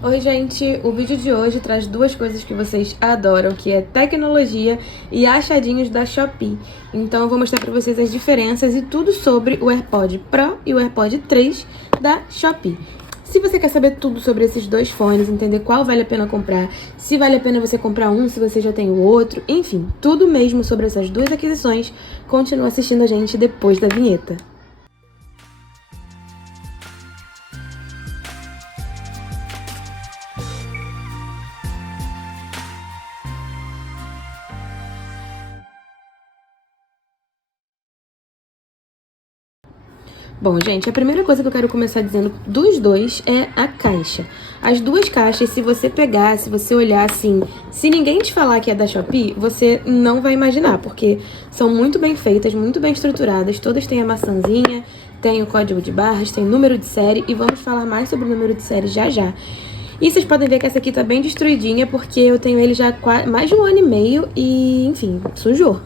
Oi, gente! O vídeo de hoje traz duas coisas que vocês adoram, que é tecnologia e achadinhos da Shopee. Então eu vou mostrar pra vocês as diferenças e tudo sobre o AirPod Pro e o AirPod 3 da Shopee. Se você quer saber tudo sobre esses dois fones, entender qual vale a pena comprar, se vale a pena você comprar um, se você já tem o outro, enfim, tudo mesmo sobre essas duas aquisições, continua assistindo a gente depois da vinheta. Bom, gente, a primeira coisa que eu quero começar dizendo dos dois é a caixa. As duas caixas, se você pegar, se você olhar assim, se ninguém te falar que é da Shopee, você não vai imaginar, porque são muito bem feitas, muito bem estruturadas, todas têm a maçãzinha, tem o código de barras, tem número de série, e vamos falar mais sobre o número de série já já. E vocês podem ver que essa aqui tá bem destruidinha, porque eu tenho ele já há mais de 1 ano e meio e, enfim, sujou.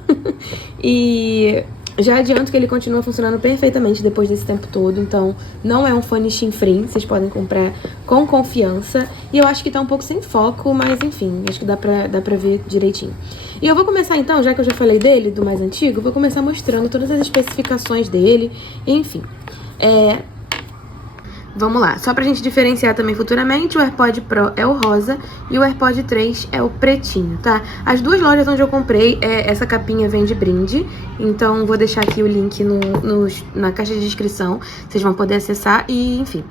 E já adianto que ele continua funcionando perfeitamente depois desse tempo todo, então não é um fone chinfrim, vocês podem comprar com confiança. E eu acho que tá um pouco sem foco, mas enfim, acho que dá pra ver direitinho. E eu vou começar então, já que eu já falei dele, do mais antigo, vou começar mostrando todas as especificações dele, enfim. Vamos lá, só pra gente diferenciar também futuramente, o AirPod Pro é o rosa e o AirPod 3 é o pretinho, tá? As duas lojas onde eu comprei, essa capinha vem de brinde, então vou deixar aqui o link na caixa de descrição, vocês vão poder acessar e, enfim,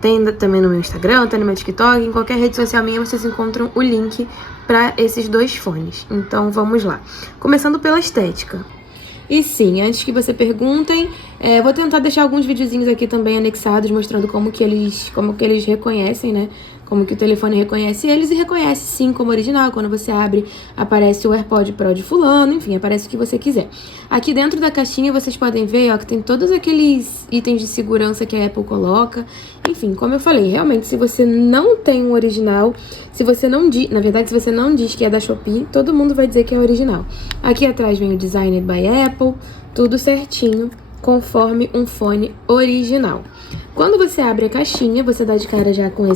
tem também no meu Instagram, tem no meu TikTok, em qualquer rede social minha vocês encontram o link pra esses dois fones. Então vamos lá, começando pela estética. E sim, antes que você perguntem, vou tentar deixar alguns videozinhos aqui também anexados, mostrando como que eles reconhecem, né? Como que o telefone reconhece eles e reconhece sim como original. Quando você abre, aparece o AirPod Pro de fulano, enfim, aparece o que você quiser. Aqui dentro da caixinha vocês podem ver, ó, que tem todos aqueles itens de segurança que a Apple coloca. Enfim, como eu falei, realmente, se você não tem um original, se você não diz, na verdade, se você não diz que é da Shopee, todo mundo vai dizer que é original. Aqui atrás vem o Designed by Apple, tudo certinho, conforme um fone original. Quando você abre a caixinha, você dá de cara já com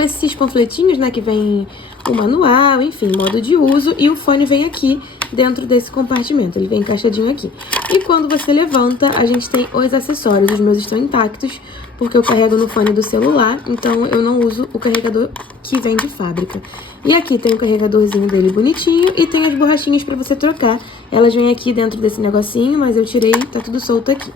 esses panfletinhos, né, que vem o manual, enfim, modo de uso, e o fone vem aqui dentro desse compartimento, ele vem encaixadinho aqui. E quando você levanta, a gente tem os acessórios, os meus estão intactos, porque eu carrego no fone do celular, então eu não uso o carregador que vem de fábrica. E aqui tem o carregadorzinho dele bonitinho e tem as borrachinhas pra você trocar. Elas vêm aqui dentro desse negocinho, mas eu tirei, tá tudo solto aqui.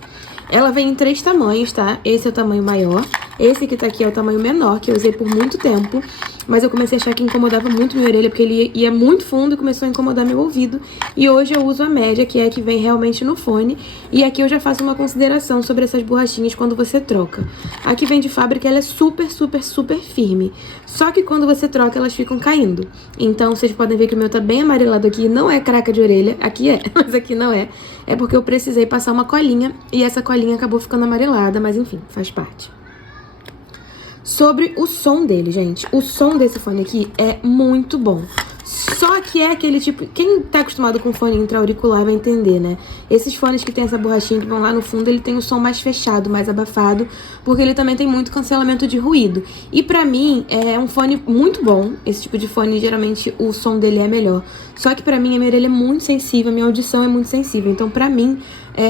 Ela vem em 3 tamanhos, tá? Esse é o tamanho maior, esse que tá aqui é o tamanho menor, que eu usei por muito tempo, mas eu comecei a achar que incomodava muito minha orelha, porque ele ia muito fundo e começou a incomodar meu ouvido. E hoje eu uso a média, que é a que vem realmente no fone, e aqui eu já faço uma consideração sobre essas borrachinhas quando você troca. A que vem de fábrica, ela é super, super, super firme, só que quando você troca, elas ficam caindo. Então vocês podem ver que o meu tá bem amarelado aqui, não é craca de orelha, aqui é, mas aqui não é. É porque eu precisei passar uma colinha e essa colinha acabou ficando amarelada, mas enfim, faz parte. Sobre o som dele, gente. O som desse fone aqui é muito bom. Só que é aquele tipo... Quem tá acostumado com fone intra-auricular vai entender, né? Esses fones que tem essa borrachinha que vão lá no fundo, ele tem o som mais fechado, mais abafado, porque ele também tem muito cancelamento de ruído. E pra mim, é um fone muito bom. Esse tipo de fone, geralmente, o som dele é melhor. Só que pra mim, a minha orelha é muito sensível, a minha audição é muito sensível. Então, pra mim,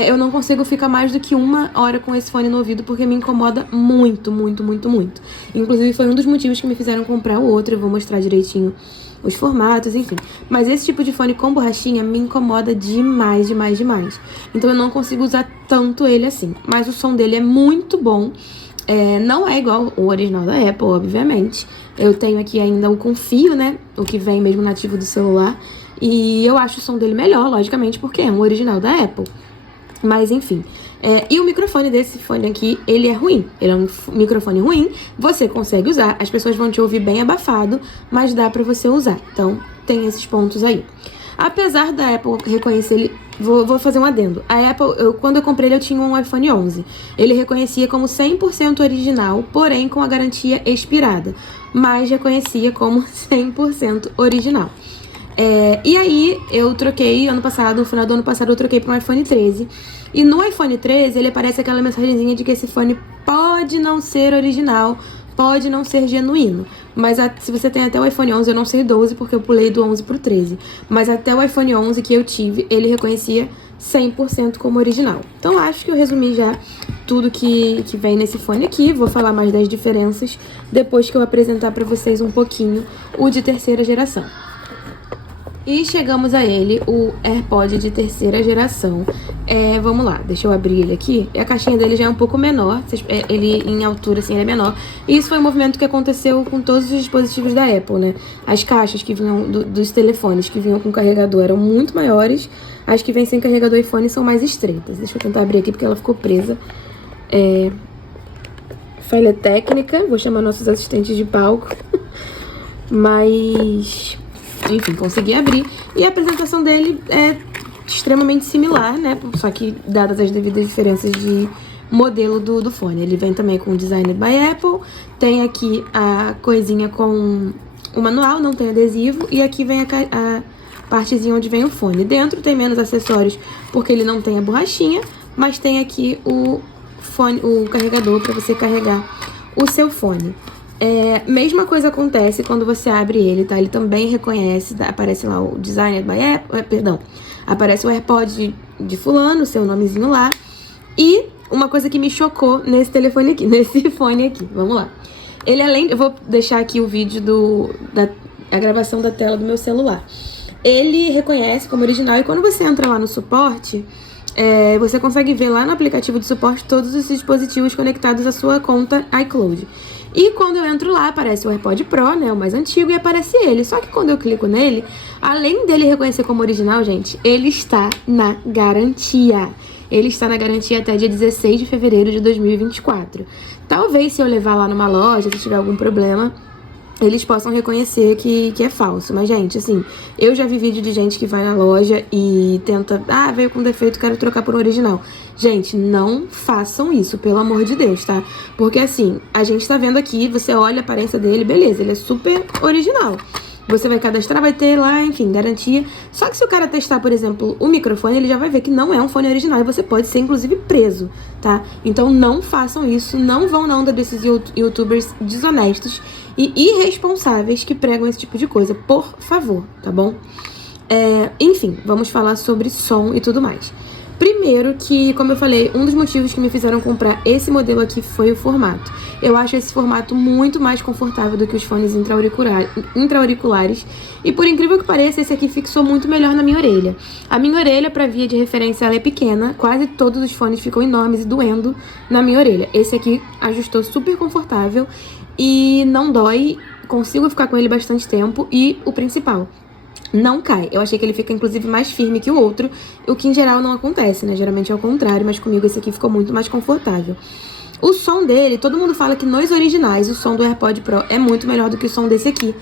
eu não consigo ficar mais do que 1 hora com esse fone no ouvido, porque me incomoda muito, muito, muito, muito. Inclusive, foi um dos motivos que me fizeram comprar o outro. Eu vou mostrar direitinho os formatos, enfim. Mas esse tipo de fone com borrachinha me incomoda demais, demais, demais. Então eu não consigo usar tanto ele assim. Mas o som dele é muito bom. Não é igual o original da Apple, obviamente. Eu tenho aqui ainda o com fio, né? O que vem mesmo nativo do celular. E eu acho o som dele melhor, logicamente, porque é um original da Apple. Mas enfim, e o microfone desse fone aqui, ele é ruim. Ele é um microfone ruim, você consegue usar, as pessoas vão te ouvir bem abafado, mas dá pra você usar. Então, tem esses pontos aí. Apesar da Apple reconhecer ele... Vou fazer um adendo. A Apple, quando eu comprei ele, eu tinha um iPhone 11. Ele reconhecia como 100% original, porém com a garantia expirada. Mas reconhecia como 100% original. E aí, eu troquei no final do ano passado, eu troquei para um iPhone 13. E no iPhone 13, ele aparece aquela mensagenzinha de que esse fone pode não ser original, pode não ser genuíno. Mas se você tem até o iPhone 11, eu não sei 12 porque eu pulei do 11 pro 13. Mas até o iPhone 11 que eu tive, ele reconhecia 100% como original. Então acho que eu resumi já tudo que vem nesse fone aqui. Vou falar mais das diferenças depois que eu apresentar pra vocês um pouquinho o de terceira geração. E chegamos a ele, o AirPod de terceira geração. Vamos lá, deixa eu abrir ele aqui. A caixinha dele já é um pouco menor, ele em altura assim, ele é menor. E isso foi um movimento que aconteceu com todos os dispositivos da Apple, né? As caixas que vinham dos telefones que vinham com carregador eram muito maiores. As que vêm sem carregador iPhone são mais estreitas. Deixa eu tentar abrir aqui porque ela ficou presa. Falha técnica, vou chamar nossos assistentes de palco. Mas... enfim, consegui abrir. E a apresentação dele é extremamente similar, né? Só que dadas as devidas diferenças de modelo do fone. Ele vem também com o Designed by Apple. Tem aqui a coisinha com o manual, não tem adesivo. E aqui vem a partezinha onde vem o fone. Dentro tem menos acessórios porque ele não tem a borrachinha. Mas tem aqui o carregador para você carregar o seu fone. Mesma coisa acontece quando você abre ele, tá? Ele também reconhece, aparece lá o Designed by Apple, aparece o AirPod de fulano, seu nomezinho lá. E uma coisa que me chocou nesse telefone aqui, nesse fone aqui, vamos lá. Ele eu vou deixar aqui o vídeo a gravação da tela do meu celular. Ele reconhece como original e quando você entra lá no suporte, você consegue ver lá no aplicativo de suporte todos os dispositivos conectados à sua conta iCloud. E quando eu entro lá, aparece o AirPod Pro, né, o mais antigo, e aparece ele. Só que quando eu clico nele, além dele reconhecer como original, gente, ele está na garantia. Ele está na garantia até dia 16 de fevereiro de 2024. Talvez se eu levar lá numa loja, se tiver algum problema, eles possam reconhecer que é falso. Mas, gente, assim, eu já vi vídeo de gente que vai na loja e tenta... veio com defeito, quero trocar por um original. Gente, não façam isso, pelo amor de Deus, tá? Porque, assim, a gente tá vendo aqui, você olha a aparência dele, beleza, ele é super original. Você vai cadastrar, vai ter lá, enfim, garantia. Só que se o cara testar, por exemplo, o microfone, ele já vai ver que não é um fone original e você pode ser, inclusive, preso, tá? Então, não façam isso, não vão na onda desses youtubers desonestos e irresponsáveis que pregam esse tipo de coisa, por favor, tá bom? Enfim, vamos falar sobre som e tudo mais. Primeiro que, como eu falei, um dos motivos que me fizeram comprar esse modelo aqui foi o formato. Eu acho esse formato muito mais confortável do que os fones intra-auriculares. E por incrível que pareça, esse aqui fixou muito melhor na minha orelha. A minha orelha, para via de referência, ela é pequena. Quase todos os fones ficam enormes e doendo na minha orelha. Esse aqui ajustou super confortável e não dói. Consigo ficar com ele bastante tempo. E o principal... não cai. Eu achei que ele fica, inclusive, mais firme que o outro, o que em geral não acontece, né? Geralmente é o contrário, mas comigo esse aqui ficou muito mais confortável. O som dele, todo mundo fala que nos originais o som do AirPod Pro é muito melhor do que o som desse aqui.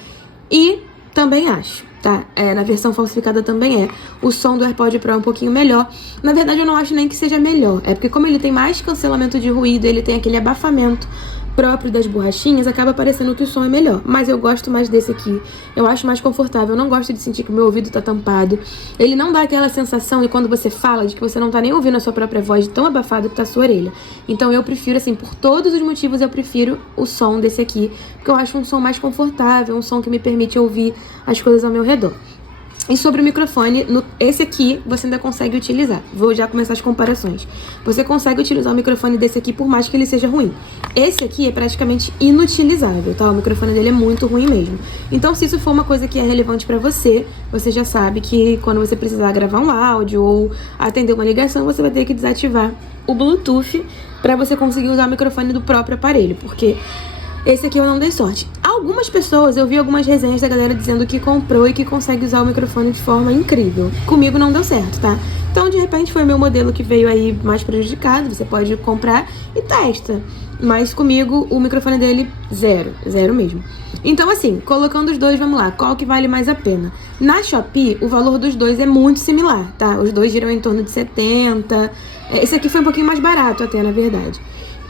E também acho, tá? Na versão falsificada também é. O som do AirPod Pro é um pouquinho melhor. Na verdade, eu não acho nem que seja melhor. É porque como ele tem mais cancelamento de ruído, ele tem aquele abafamento próprio das borrachinhas, acaba parecendo que o som é melhor. Mas eu gosto mais desse aqui. Eu acho mais confortável. Eu não gosto de sentir que o meu ouvido tá tampado. Ele não dá aquela sensação de quando você fala, de que você não tá nem ouvindo a sua própria voz, de tão abafado que tá a sua orelha. Então eu prefiro, assim, por todos os motivos, eu prefiro o som desse aqui. Porque eu acho um som mais confortável, um som que me permite ouvir as coisas ao meu redor. E sobre o microfone, esse aqui você ainda consegue utilizar. Vou já começar as comparações. Você consegue utilizar o microfone desse aqui por mais que ele seja ruim. Esse aqui é praticamente inutilizável, tá? O microfone dele é muito ruim mesmo. Então, se isso for uma coisa que é relevante pra você, você já sabe que quando você precisar gravar um áudio ou atender uma ligação, você vai ter que desativar o Bluetooth pra você conseguir usar o microfone do próprio aparelho, porque... esse aqui eu não dei sorte. Algumas pessoas, eu vi algumas resenhas da galera dizendo que comprou e que consegue usar o microfone de forma incrível. Comigo não deu certo, tá? Então, de repente, foi o meu modelo que veio aí mais prejudicado. Você pode comprar e testa. Mas comigo, o microfone dele, zero mesmo. Então, assim, colocando os dois, vamos lá. Qual que vale mais a pena? Na Shopee, o valor dos dois é muito similar, tá? Os dois giram em torno de 70. Esse aqui foi um pouquinho mais barato até, na verdade.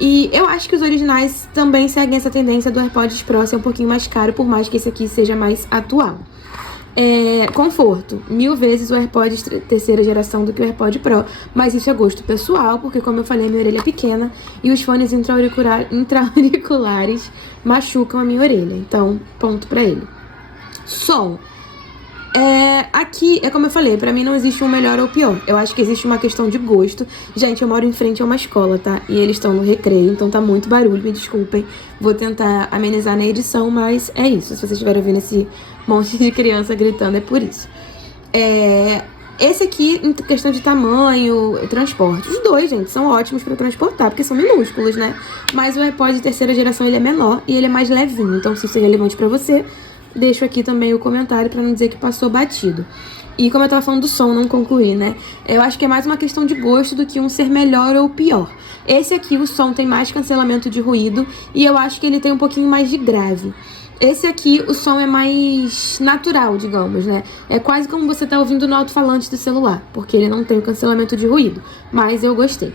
E eu acho que os originais também seguem essa tendência do AirPods Pro ser um pouquinho mais caro, por mais que esse aqui seja mais atual. Conforto, 1000 vezes o AirPods terceira geração do que o AirPod Pro, mas isso é gosto pessoal, porque como eu falei, minha orelha é pequena e os fones intra-auriculares machucam a minha orelha, então ponto pra ele. Som. Aqui, como eu falei, pra mim não existe um melhor ou pior. Eu acho que existe uma questão de gosto. Gente, eu moro em frente a uma escola, tá? E eles estão no recreio, então tá muito barulho, me desculpem. Vou tentar amenizar na edição, mas é isso. Se vocês estiverem ouvindo esse monte de criança gritando, é por isso. Esse aqui, em questão de tamanho, transporte. Os dois, gente, são ótimos pra transportar, porque são minúsculos, né? Mas o AirPod de terceira geração, ele é menor e ele é mais levinho. Então, se isso é relevante pra você, deixo aqui também o comentário pra não dizer que passou batido. E como eu tava falando do som, não concluí, né? Eu acho que é mais uma questão de gosto do que um ser melhor ou pior. Esse aqui, o som tem mais cancelamento de ruído e eu acho que ele tem um pouquinho mais de grave. Esse aqui, o som é mais natural, digamos, né? É quase como você tá ouvindo no alto-falante do celular, porque ele não tem o cancelamento de ruído, mas eu gostei.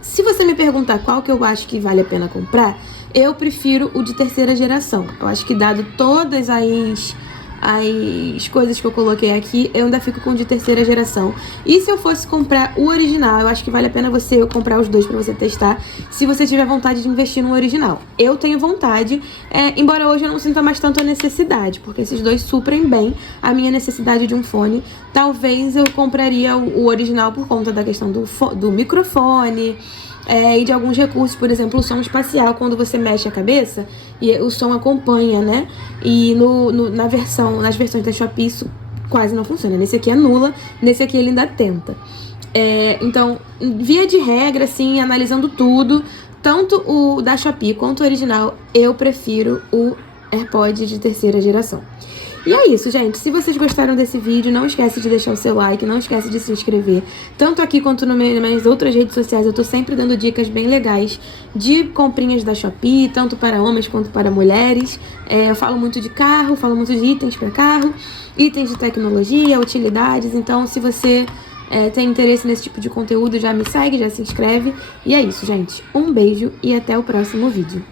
Se você me perguntar qual que eu acho que vale a pena comprar, eu prefiro o de terceira geração. Eu acho que dado todas as coisas que eu coloquei aqui, eu ainda fico com o de terceira geração. E se eu fosse comprar o original, eu acho que vale a pena você comprar os dois pra você testar, se você tiver vontade de investir no original. Eu tenho vontade, embora hoje eu não sinta mais tanto a necessidade, porque esses dois suprem bem a minha necessidade de um fone. Talvez eu compraria o original por conta da questão do microfone, e de alguns recursos, por exemplo, o som espacial, quando você mexe a cabeça e o som acompanha, né? E nas versões da Shopee isso quase não funciona. Nesse aqui é nula, nesse aqui ele ainda tenta. Então, via de regra, assim, analisando tudo, tanto o da Shopee quanto o original, eu prefiro o AirPod de terceira geração. E é isso, gente. Se vocês gostaram desse vídeo, não esquece de deixar o seu like, não esquece de se inscrever. Tanto aqui quanto nas minhas outras redes sociais, eu tô sempre dando dicas bem legais de comprinhas da Shopee, tanto para homens quanto para mulheres. Eu falo muito de carro, falo muito de itens para carro, itens de tecnologia, utilidades. Então, se você tem interesse nesse tipo de conteúdo, já me segue, já se inscreve. E é isso, gente. Um beijo e até o próximo vídeo.